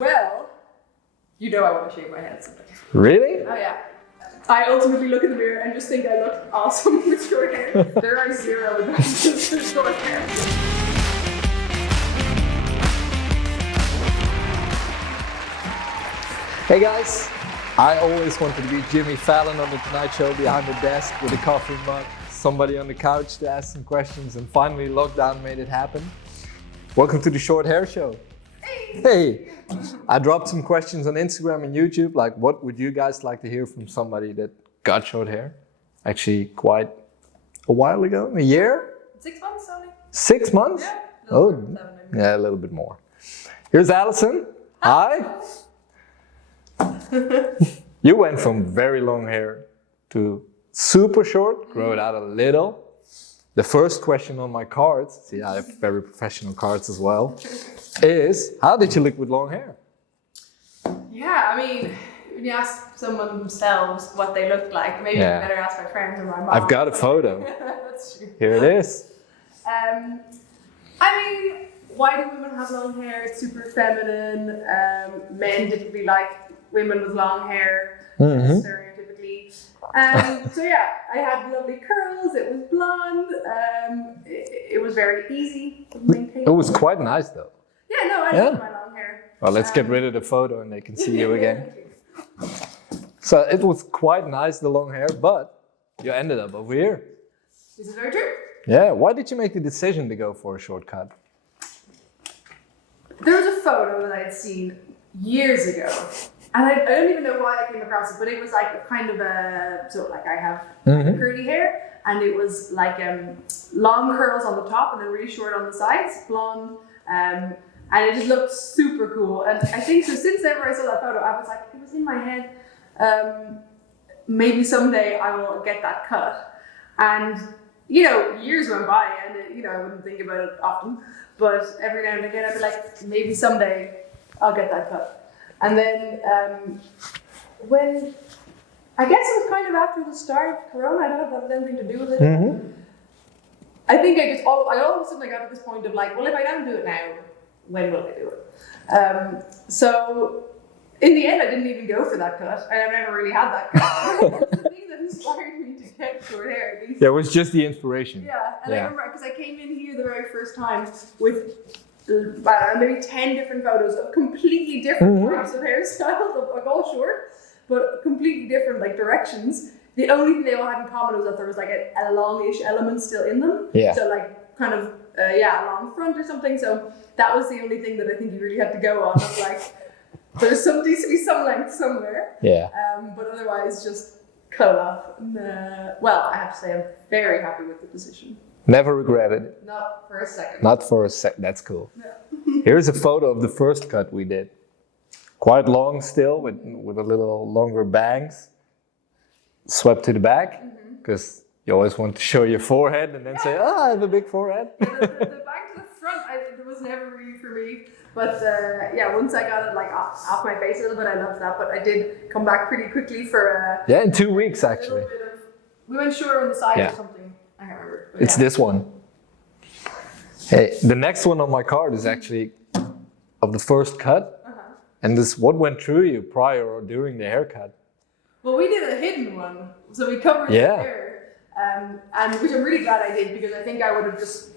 Well, you know I want to shave my head someday. Really? Oh yeah. I ultimately look in the mirror and just think I look awesome with short hair. There are zero advantages to short hair. Hey guys, I always wanted to be Jimmy Fallon on the Tonight Show behind the desk with a coffee mug, somebody on the couch to ask some questions, and finally lockdown made it happen. Welcome to the Short Hair Show. Hey! I dropped some questions on Instagram and YouTube, like what would you guys like to hear from somebody that got short hair? Actually quite a while ago, a year? 6 months only. 6 months? Yeah. Oh, yeah, a little bit more. Here's Alison. Hi. You went from very long hair to super short, grow it out a little. The first question on my cards, see I have very professional cards as well, is how did you look with long hair? Yeah, I mean, when you ask someone themselves what they look like, maybe I better ask my friends or my mom. I've got a photo. That's true. Here it is. I mean, why do women have long hair? It's super feminine. Men typically like women with long hair, stereotypically. So yeah, I had lovely curls. It was blonde. It was very easy to maintain. It was quite nice though. Yeah, no, I love my long hair. Well, let's get rid of the photo and they can see you again. So it was quite nice, the long hair, but you ended up over here. This is very true. Yeah, why did you make the decision to go for a shortcut? There was a photo that I had seen years ago. And I don't even know why I came across it, but it was like a kind of so like I have curly hair, and it was like long curls on the top and then really short on the sides, blonde, and it just looked super cool. And I think so since ever I saw that photo, I was like, it was in my head, maybe someday I will get that cut. And you know, years went by and you know, I wouldn't think about it often, but every now and again I'd be like, maybe someday I'll get that cut. And then when, I guess it was kind of after the start of Corona, I don't know if that had anything to do with it. I think all of a sudden I got to this point of like, well, if I don't do it now, when will I do it? So in the end, I didn't even go for that cut. I've never really had that cut. That's the thing that inspired me to get short hair. Yeah, it was just the inspiration. Yeah, and I remember, because I came in here the very first time with maybe 10 different photos of completely different types of hairstyles, like all short, but completely different like directions. The only thing they all had in common was that there was like a longish element still in them. Yeah. So like kind of a long front or something. So that was the only thing that I think you really had to go on. Of like there's needs to be some length somewhere. Yeah. But otherwise just cut it off. And, well, I have to say I'm very happy with the decision. Never regretted it. Not for a second. Not for a second. That's cool. Yeah. Here's a photo of the first cut we did. Quite long still, with a little longer bangs. Swept to the back, because you always want to show your forehead and then say, oh, I have a big forehead. The bang to the front, it was never really for me. But once I got it like off my face a little bit, I loved that. But I did come back pretty quickly for in 2 weeks actually. We went shorter on the side or something. I can't remember. It's this one. Hey, the next one on my card is actually of the first cut. And this, what went through you prior or during the haircut? Well, we did a hidden one, so we covered the hair, and which I'm really glad I did, because I think I would have just,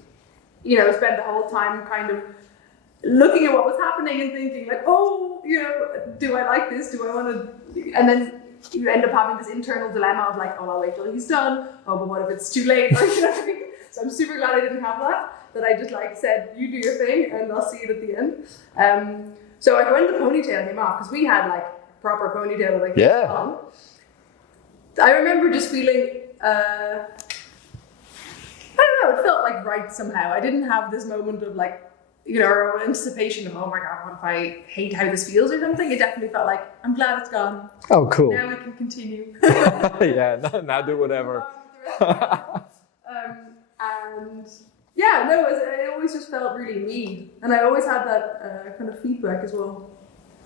spent the whole time kind of looking at what was happening and thinking like, oh, do I like this? Do I want to? And then you end up having this internal dilemma of like, oh, I'll wait till he's done. Oh, but what if it's too late? Or, you know what I mean? So I'm super glad I didn't have that. That I just like said, you do your thing, and I'll see it at the end. So like when the ponytail came off, because we had like a proper ponytail like this on, I remember just feeling, I don't know, it felt like right somehow. I didn't have this moment of like, or anticipation of, oh my God, what if I hate how this feels or something? It definitely felt like, I'm glad it's gone. Oh, cool. Now I can continue. Now do whatever. And yeah, no, it always just felt really me. And I always had that kind of feedback as well.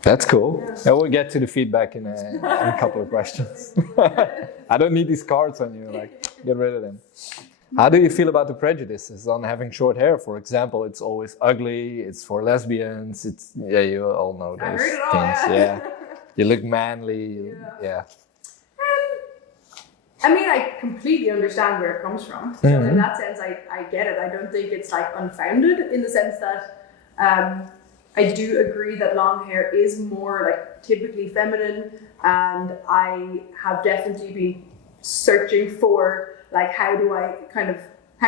That's cool. Yeah. We'll get to the feedback in a couple of questions. I don't need these cards on you, like, get rid of them. How do you feel about the prejudices on having short hair? For example, it's always ugly, it's for lesbians, it's, yeah, you all know those heard it all, things. yeah. You look manly, yeah. I mean, I completely understand where it comes from. So in that sense, I get it. I don't think it's like unfounded in the sense that I do agree that long hair is more like typically feminine, and I have definitely been searching for like how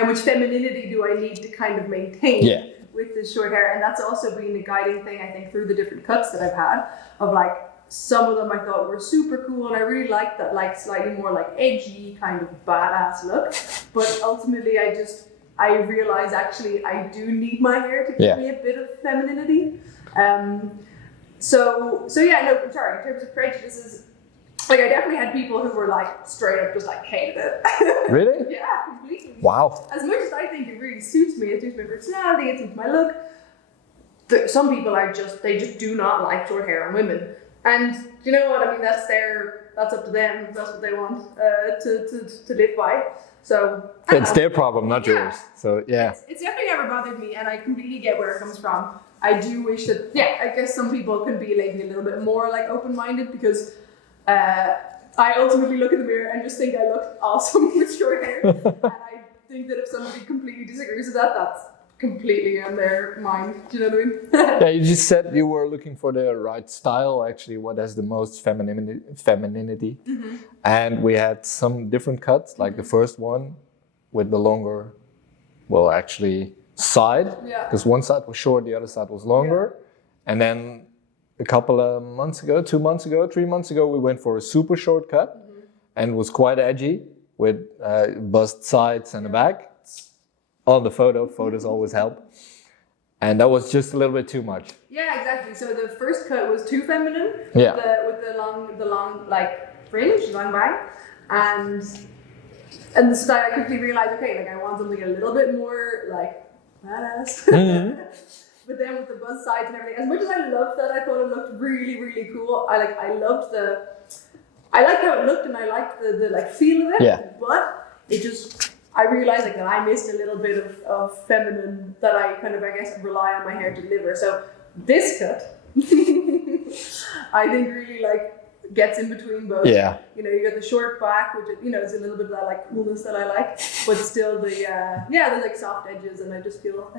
much femininity do I need to kind of maintain with this short hair. And that's also been a guiding thing, I think, through the different cuts that I've had, of like some of them I thought were super cool, and I really liked that like slightly more like edgy kind of badass look. But ultimately I realized actually I do need my hair to give me a bit of femininity. So yeah, no, sorry, in terms of prejudices, like I definitely had people who were like straight up just like hated it. Really? Yeah, completely. Wow. As much as I think it really suits me, it suits my personality, it suits my look, some people they just do not like short hair on women. And you know what, I mean, that's up to them, that's what they want to live by. So it's their problem, not yours. So yeah. It's definitely never bothered me, and I completely get where it comes from. I do wish that, I guess some people can be like a little bit more like open-minded, because I ultimately look in the mirror and just think I look awesome with short hair. And I think that if somebody completely disagrees with that, that's completely on their mind. Do you know what I mean? Yeah, you just said you were looking for the right style, actually, what has the most femininity. And we had some different cuts, like the first one with the longer, well, actually, side, because one side was short, the other side was longer. And then a couple of months ago, 2 months ago, 3 months ago, we went for a super short cut and was quite edgy with bust sides and the back. On the photos always help. And that was just a little bit too much. Yeah, exactly. So the first cut was too feminine with the long like fringe, long bang. And so I quickly realized, okay, like I want something a little bit more like badass. But then with the buzz sides and everything, as much as I loved that, I thought it looked really, really cool. I liked how it looked, and I liked the like feel of it. Yeah. But it just, I realized like that I missed a little bit of feminine that I kind of, I guess, rely on my hair to deliver. So this cut, I think really like gets in between both. Yeah. You know, you got the short back, which is a little bit of that like coolness that I like, but still the like soft edges, and I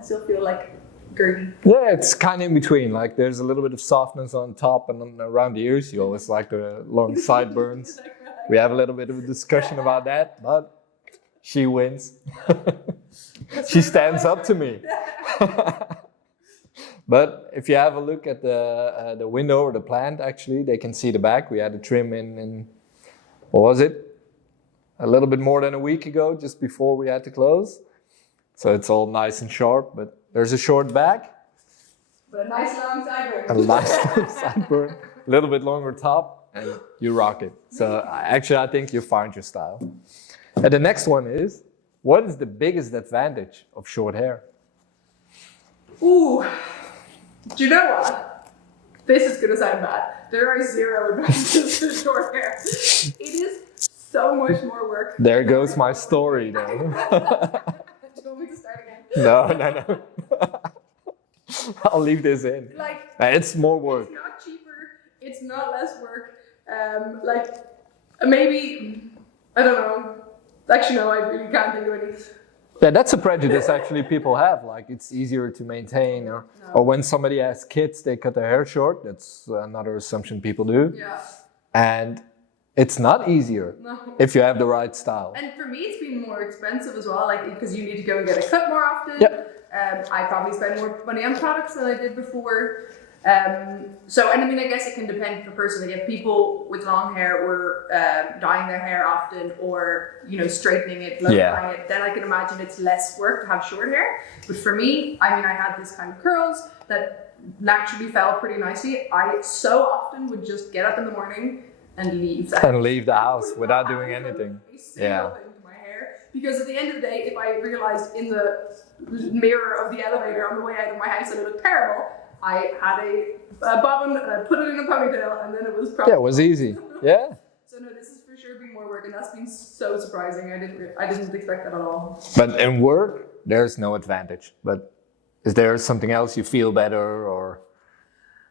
still feel like girly. Yeah, it's kind of in between. Like there's a little bit of softness on top and on, around the ears. You always like the long sideburns. We have a little bit of a discussion about that, but she wins. She stands up to me. But if you have a look at the window or the plant, actually, they can see the back. We had a trim in what was it? A little bit more than a week ago, just before we had to close. So it's all nice and sharp, but there's a short back. But a nice long sideburn. A nice long sideburn. A little bit longer top, and you rock it. So actually, I think you found your style. And the next one is, what is the biggest advantage of short hair? Ooh, do you know what? This is going to sound bad. There are zero advantages to short hair. It is so much more work. There goes my story, though. Do you want me to start again? No. I'll leave this in. Like, it's more work. It's not cheaper. It's not less work. Maybe, I don't know. Actually, no, I really can't think of any. Yeah, that's a prejudice actually people have. Like it's easier to maintain, or when somebody has kids, they cut their hair short. That's another assumption people do. Yeah. And it's not easier if you have the right style. And for me, it's been more expensive as well, like because you need to go and get a cut more often. Yep. I probably spend more money on products than I did before. And I mean, I guess it can depend per person. Like if people with long hair were dyeing their hair often, or straightening it, blow drying it, then I can imagine it's less work to have short hair. But for me, I mean, I had these kind of curls that naturally fell pretty nicely. I so often would just get up in the morning and leave the house without doing anything. Yeah. Because at the end of the day, if I realized in the mirror of the elevator on the way out of my house that it looked terrible, I had a bobbin and I put it in a ponytail, and then it was probably... Yeah, it was easy. Yeah. So no, this is for sure being more work. and that's been so surprising. I didn't expect that at all. But in work, there's no advantage. But is there something else you feel better or?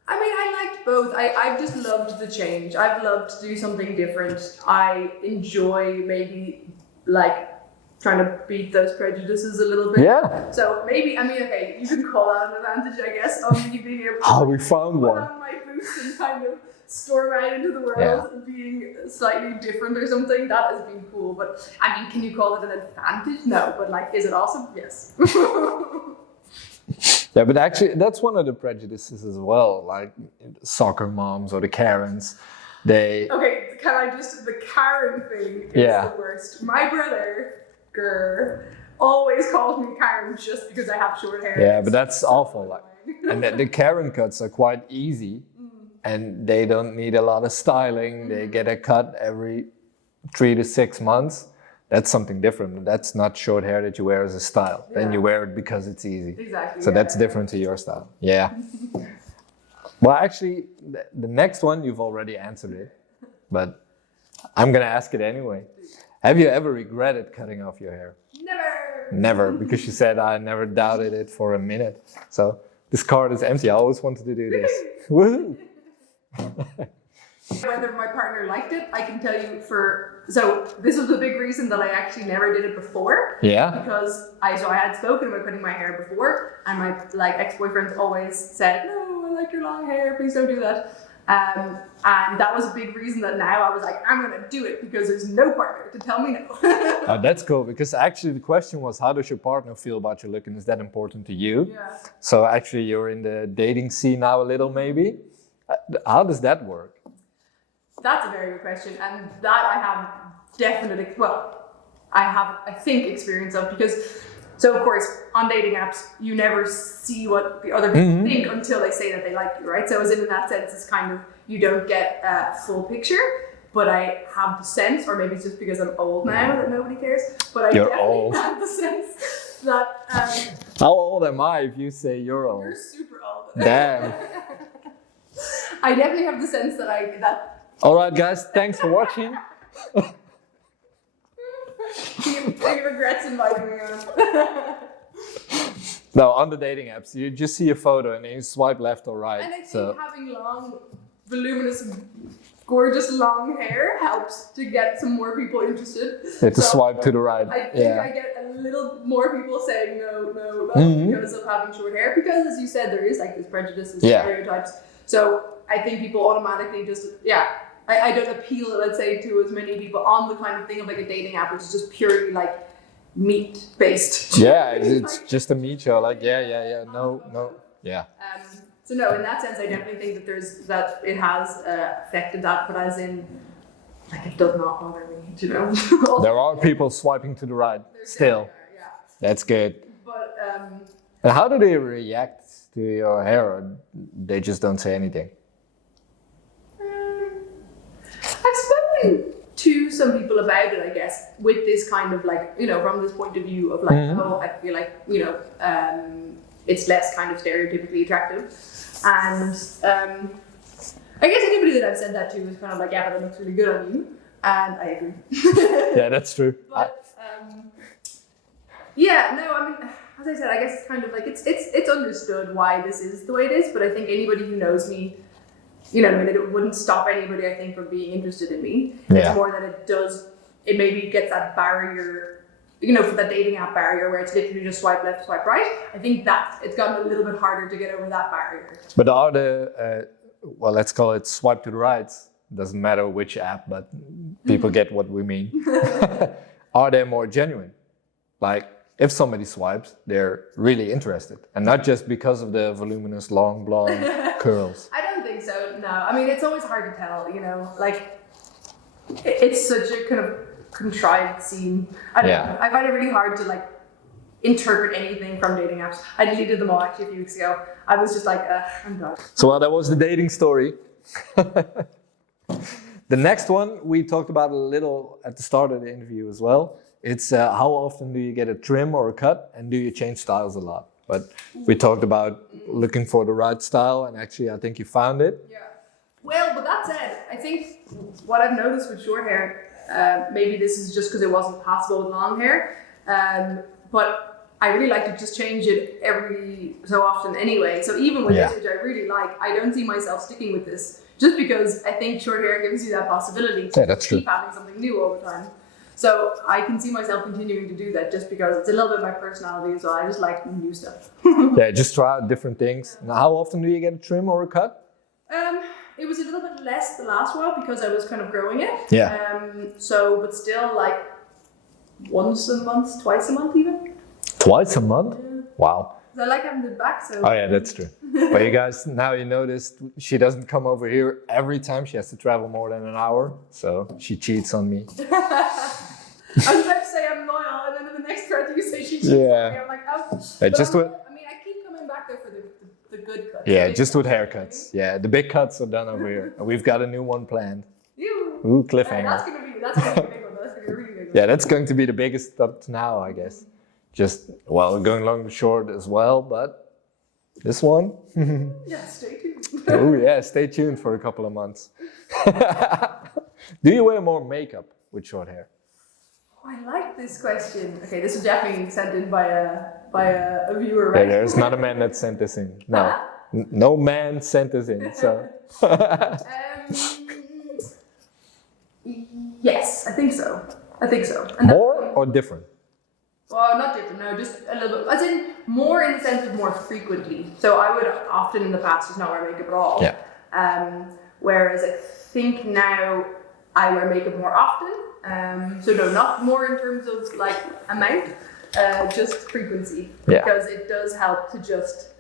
I mean, I liked both. I've just loved the change. I've loved to do something different. I enjoy maybe like trying to beat those prejudices a little bit. Yeah. So maybe, I mean, okay, you can call that an advantage, I guess, of me being able to Oh, we found put one. on my boots and kind of storm out into the world and being slightly different or something. That has been cool. But I mean, can you call it an advantage? No. But like, is it awesome? Yes. Yeah, but actually, that's one of the prejudices as well. Like soccer moms or the Karens, they. Okay, can I just, the Karen thing is the worst. My brother, always calls me Karen just because I have short hair. Yeah, but that's awful. Like, and the Karen cuts are quite easy, and they don't need a lot of styling. They get a cut every 3 to 6 months. That's something different. That's not short hair that you wear as a style. Yeah. Then you wear it because it's easy. Exactly. So that's different to your style. Yeah. Well, actually, the next one, you've already answered it, but I'm going to ask it anyway. Have you ever regretted cutting off your hair? Never. Never, because you said I never doubted it for a minute. So this card is empty. I always wanted to do this. Woohoo! Whether my partner liked it, I can tell you so this was the big reason that I actually never did it before. Yeah. Because I had spoken about cutting my hair before, and my ex-boyfriends always said, no, I like your long hair, please don't do that. And that was a big reason that now I was like, I'm going to do it because there's no partner to tell me no. Oh, that's cool, because actually the question was, how does your partner feel about your look, and is that important to you? Yeah. So actually you're in the dating scene now a little maybe. How does that work? That's a very good question, and that I have I think experience of, because so of course on dating apps you never see what the other people think until they say that they like you, right? So as in that sense, it's kind of, you don't get a full picture, but I have the sense, or maybe it's just because I'm old now that nobody cares, but I definitely have the sense that how old am I if you say you're old? You're super old. Damn. I definitely have the sense that Alright guys, thanks for watching. he regrets inviting me on. No, on the dating apps, you just see a photo and then you swipe left or right. And I think having long, voluminous, gorgeous long hair helps to get some more people interested. Yeah, to swipe to the right. I think I get a little more people saying no because of having short hair, because as you said, there is like this prejudice and stereotypes. So I think people automatically just, I don't appeal, let's say, to as many people on the kind of thing of like a dating app, which is just purely like meat based. Yeah, it's just a meat show. Like, no. So no, in that sense, I definitely think that it has affected that, but as in, like, it does not bother me, you know. There are people swiping to the right still. That's good. But and how do they react to your hair? Or they just don't say anything? I've spoken to some people about it, I guess, with this kind of like, you know, from this point of view of like, oh, I feel like, you know, it's less kind of stereotypically attractive. And I guess anybody that I've said that to is kind of like, yeah, but it looks really good on you. And I agree. Yeah, that's true. But I mean, as I said, I guess it's kind of like, it's understood why this is the way it is, but I think anybody who knows me, you know, I mean, it wouldn't stop anybody, I think, from being interested in me. It's more that it maybe gets that barrier, you know, for that dating app barrier where it's literally just swipe left, swipe right. I think that it's gotten a little bit harder to get over that barrier. But are the, well, let's call it swipe to the right. Doesn't matter which app, but people get what we mean. Are they more genuine? Like, if somebody swipes, they're really interested. And not just because of the voluminous, long, blonde curls. I don't think so, no. I mean, it's always hard to tell, you know, like, it's such a kind of contrived scene. I don't know. I find it really hard to, like, interpret anything from dating apps. I deleted them all actually a few weeks ago. I was just like, I'm done. So, well, that was the dating story. The next one, we talked about a little at the start of the interview as well. It's how often do you get a trim or a cut, and do you change styles a lot? But we talked about looking for the right style, and actually I think you found it. Yeah. Well, but that said, I think what I've noticed with short hair maybe this is just because it wasn't possible with long hair, but I really like to just change it every so often anyway. So even with this, which I really like, I don't see myself sticking with this just because I think short hair gives you that possibility to keep having something new all the time. So I can see myself continuing to do that just because it's a little bit of my personality as well. I just like new stuff. Just try out different things. Now, how often do you get a trim or a cut? It was a little bit less the last while because I was kind of growing it. But still like once a month, twice a month even. Twice a month? Yeah. Wow. I like having it back, so. Oh yeah, that's true. But you guys, now you noticed she doesn't come over here every time. She has to travel more than an hour, so she cheats on me. I was about to say I'm loyal, and then in the next part you say she cheats on me. I'm like, oh. I keep coming back there for the good cuts. Yeah, just with haircuts. Yeah, the big cuts are done over here. And we've got a new one planned. Ooh, cliffhanger. That's gonna be a big one. That's gonna be a really big one. Yeah, that's going to be the biggest up to now, I guess. Just, well, going long and short as well, but this one? Yeah, stay tuned. Oh yeah, stay tuned for a couple of months. Do you wear more makeup with short hair? Oh, I like this question. Okay, this was definitely sent in by a viewer, right? Yeah, there's not a man that sent this in. No, no man sent this in, so. Yes, I think so. And more or different? Well, not different, no, just a little bit. As in, more in the sense of more frequently. So I would often in the past just not wear makeup at all. Yeah. Whereas I think now I wear makeup more often. So no, not more in terms of like amount, just frequency. Yeah. Because it does help to just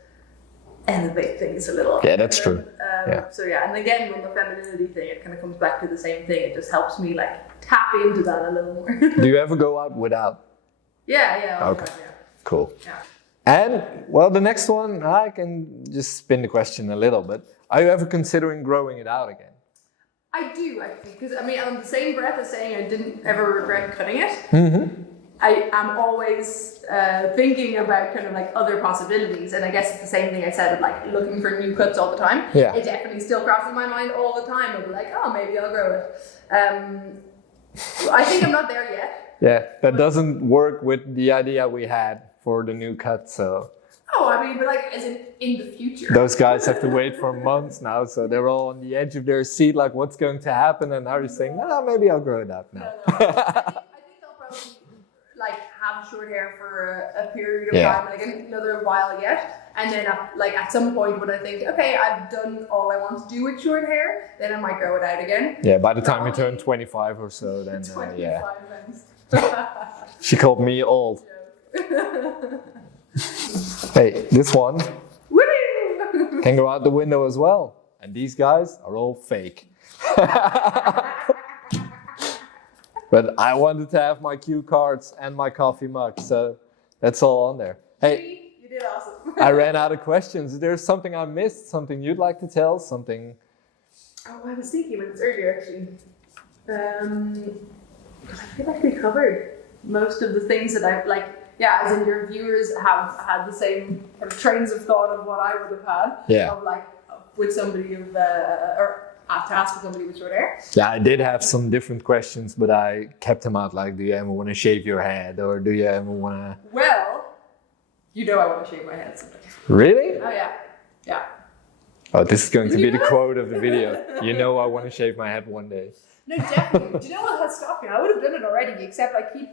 elevate things a little. Yeah, that's true. So yeah, and again, with the femininity thing, it kind of comes back to the same thing. It just helps me like tap into that a little more. Do you ever go out without? Yeah. Okay. Yeah. Cool. Yeah. And, well, the next one, I can just spin the question a little bit. Are you ever considering growing it out again? I do, actually, because I mean, on the same breath as saying I didn't ever regret cutting it, I am always thinking about kind of like other possibilities. And I guess it's the same thing I said of like looking for new cuts all the time. Yeah. It definitely still crosses my mind all the time of like, oh, maybe I'll grow it. I think I'm not there yet. Yeah, that doesn't work with the idea we had for the new cut, so. Oh, I mean, but like, as in the future. Those guys have to wait for months now, so they're all on the edge of their seat, like what's going to happen, and now you're saying, no, maybe I'll grow it out now. No. I think they'll probably like have short hair for a period of time, like another while yet, and then like at some point when I think, okay, I've done all I want to do with short hair, then I might grow it out again. Yeah, by the time you turn 25 or so, then 25 yeah. Times. She called me old. Hey, this one can go out the window as well. And these guys are all fake. But I wanted to have my cue cards and my coffee mug, so that's all on there. Hey, you did awesome. I ran out of questions. Is there something I missed? Something you'd like to tell? Something? Oh, I was thinking about this earlier actually. I feel like we covered most of the things that I like. Yeah, as in your viewers have had the same kind of trains of thought of what I would have had. Yeah. Of like with somebody of or to ask for somebody with short hair. Yeah, I did have some different questions, but I kept them out. Like, do you ever want to shave your head, or do you ever want to? Well, you know, I want to shave my head someday. Really? Oh yeah. Oh, this is going to be the quote of the video. You know, I want to shave my head one day. No, definitely. Do you know what has stopped me? I would have done it already, except I keep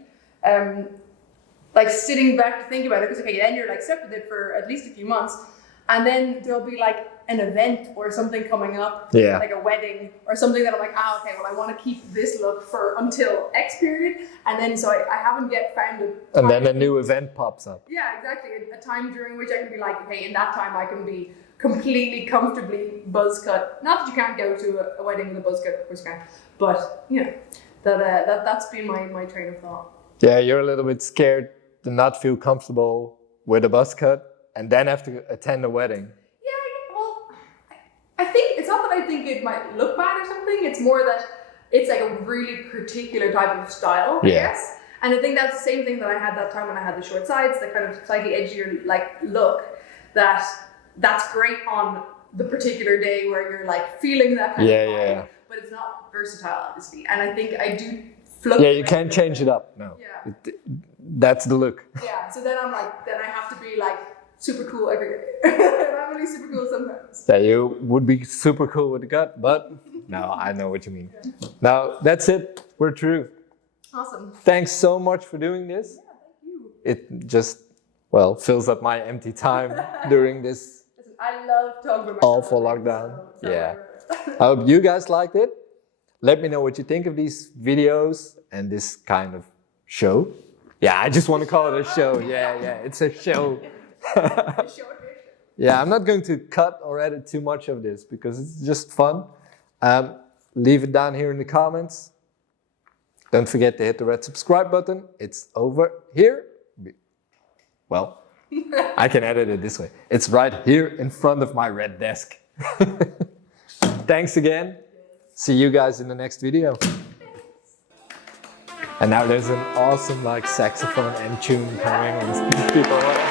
like sitting back to think about it, because okay, then you're like stuck with it for at least a few months, and then there'll be like an event or something coming up, like a wedding or something that I'm like, okay, well I want to keep this look for until X period, and then so I haven't yet found it. And then a new event pops up. Yeah, exactly. A time during which I can be like, okay, in that time I can be completely comfortably buzz cut. Not that you can't go to a wedding with a buzz cut, of course you can, but you know, that's been my train of thought. Yeah, you're a little bit scared to not feel comfortable with a buzz cut and then have to attend a wedding. Yeah, well, I think it's not that I think it might look bad or something. It's more that it's like a really particular type of style, I guess. And I think that's the same thing that I had that time when I had the short sides, the kind of slightly edgier like look. That's great on the particular day where you're like feeling that kind of vibe, but it's not versatile, obviously. And I think I do fluctuate. Yeah, you can't change it up. No. Yeah. That's the look. Yeah. So then I'm like, then I have to be like super cool every day. I'm really super cool sometimes. Yeah, you would be super cool with the gut, but no, I know what you mean. Yeah. Now, that's it. We're through. Awesome. Thanks so much for doing this. Yeah, thank you. It just, well, fills up my empty time during this Listen, I love talking about myself. awful lockdown. So Yeah. I hope you guys liked it. Let me know what you think of these videos and this kind of show. Yeah, I just want to call it a show. Yeah, it's a show. Yeah, I'm not going to cut or edit too much of this because it's just fun. Leave it down here in the comments. Don't forget to hit the red subscribe button. It's over here. Well, I can edit it this way. It's right here in front of my red desk. Thanks again. See you guys in the next video. And now there's an awesome like saxophone end tune coming and people